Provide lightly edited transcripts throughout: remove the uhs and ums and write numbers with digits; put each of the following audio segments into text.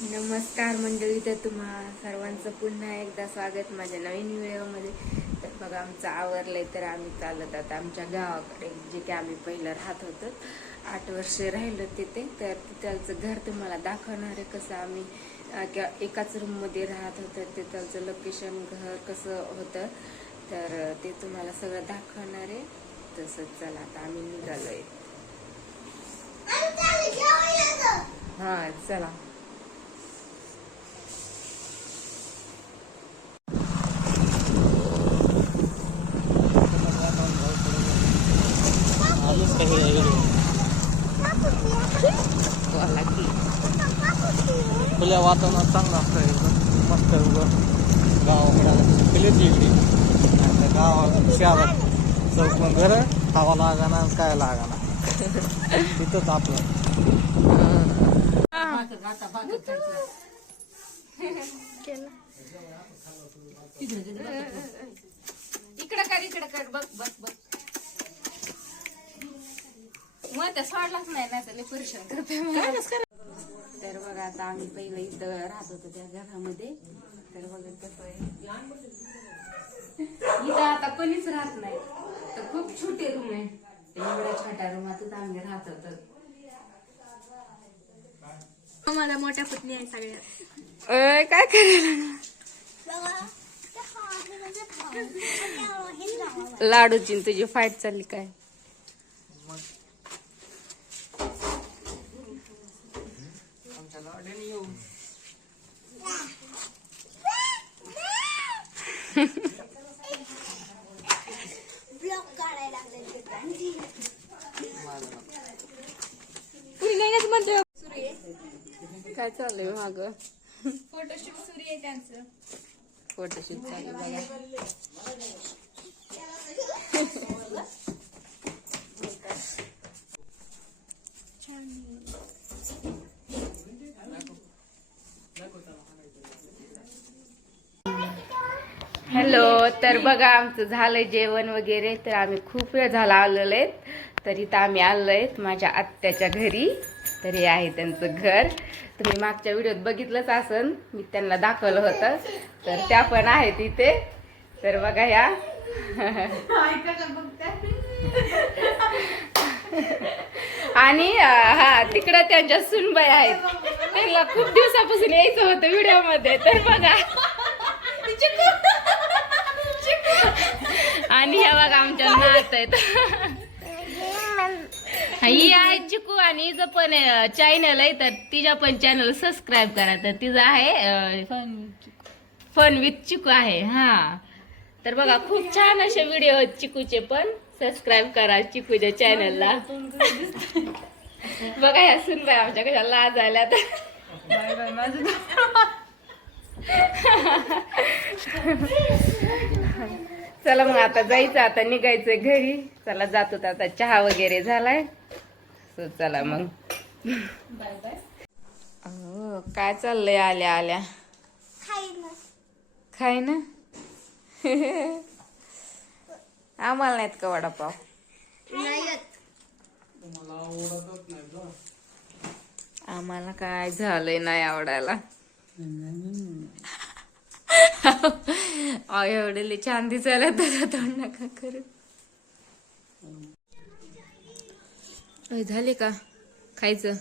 नमस्कार मंडळी, तर तुम्हा सर्वांचं पुन्हा एकदा स्वागत माझ्या नवीन व्हिडिओमध्ये. तर बघा, आमचं आवरलंय तर आम्ही चालत आता आमच्या गावाकडे, जे की आम्ही पहिलं राहत होतो. 8 वर्ष राहिलं तिथे. तर तिथलचं घर तुम्हाला दाखवणार आहे, कसं आम्ही एकाच रूममध्ये राहत होतो. तिथलचं लोकेशन, घर कसं होतं तर ते तुम्हाला सगळं दाखवणार आहे. तसंच चला आता आम्ही निघालोय. हां चला. खुल्या वातावरणात चांगलं असतं एकदम मस्त उभं गावाकडे केलीच इकडे आणि त्या गावात शहरात चौक घर हवा लागाना काय लागाना तिथंच आपलं इकडं कर बघ बघ बघ. मग त्या सोडलाच नाही ना, त्याला परेशान करते. तर बघा, आता आम्ही पहिलं इथं राहत होतो त्या घरामध्ये. तर बघा कसं आहे, इथं आता कोणीच राहत नाही. तर खूप छोटे रूम आहे. एवढ्या छोट्या रूमातच आम्ही राहत होतो. मला मोठ्या पत्नी आहे सगळ्या. काय करायला लाडूची तुझी फाईट चालली काय? काय चाललंय माग? फोटोशूट सुरू आहे त्यांचं. फोटोशूट चालू बघा. हॅलो. तर बघा, आमचं झालंय जेवण वगैरे. तर आम्ही खूप वेळ झाला आलेलो आहेत. तर इथं आम्ही आलो आहेत माझ्या आत्याच्या घरी. तर हे आहे त्यांचं घर. तुम्ही मागच्या व्हिडिओत बघितलंच असन, मी त्यांना दाखवलं होतं. तर त्या पण आहेत इथे. तर बघा ह्या आणि हा तिकडं त्यांच्या सुनबाई आहेत. त्यांना खूप दिवसापासून यायचं होतं व्हिडिओमध्ये. तर बघा, आणि ह्या बघा आमच्या नात आहेत. ही आहे चिकू, आणि हिचं पण चॅनल आहे. तर तिच्या पण चॅनल सबस्क्राईब करा. तर तिचं आहे फन विथ चिकू आहे. हा, तर बघा खूप छान असे व्हिडिओ आहेत चिकूचे पण. सबस्क्राईब करा चिकूच्या चॅनलला. बघा ह्या सुनबाई आमच्या कशा लाज आल्या. चला मग आता जायचं, आता निघायचं घरी. चला जातो. आता चहा वगैरे झालाय. चला मग. Bye bye. काय चाललंय आल्या आल्या? खाय ना. आम्हाला नाहीत का वडापाव? आम्हाला काय झालंय नाही आवडायला. एवढे छान दिसायला तर तोंड नका करू. झाले का खायचं?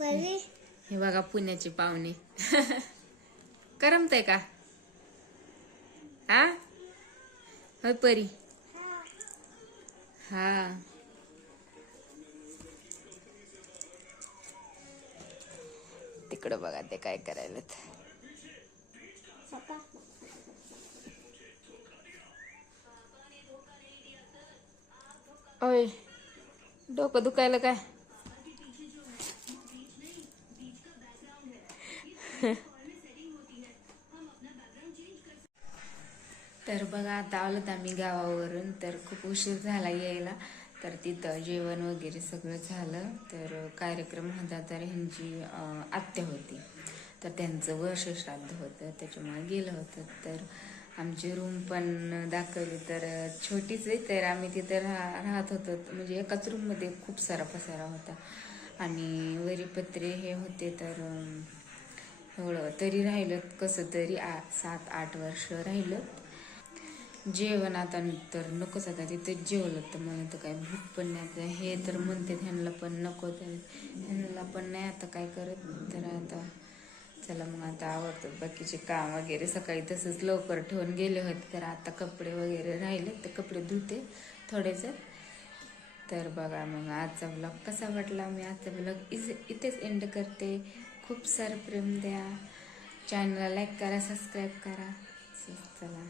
हे बघा पुण्याचे पाहुणे. करमतंय का? हा होय परी? हा. तिकडं बघा ते काय करायला. ओय, डोकं दुखायला काय? तर बघा, आता आलोत आम्ही गावावरून. तर खूप उशीर झाला यायला. तर तिथं जेवण वगैरे सगळं झालं. तर कार्यक्रम होता. तर ह्यांची आत्या होती, तर त्यांचं वर्ष श्राद्ध होतं, त्याच्यामुळे गेलं होतं. तर आमची रूम पण दाखवली. तर छोटीच आहे. तर आम्ही तिथे राहत होतो. म्हणजे एकाच रूममध्ये खूप सारा पसारा होता. आणि वरीपत्रे हे होते तर एवढं तरी राहिलं कसं तरी 7-8 वर्ष राहिलं. जेवण आता तर नकोच, आता तिथेच जेवलं तर मला तर काही भूक पण नाही. हे तर म्हणते ह्यांना पण नको, तर ह्यांना पण नाही आता काय करत. तर आता चला मग आता आवडतात बाकीचे काम वगैरे. सकाळी तसंच लवकर ठेवून गेले होते, तर आता कपडे वगैरे राहिले तर कपडे धुते थोडेसे. तर बघा मग आजचा ब्लॉग कसा वाटला. मी आजचा ब्लॉग इथेच एंड करते. खूप सारं प्रेम द्या, चॅनलला लाईक करा, सबस्क्राईब करा. चला.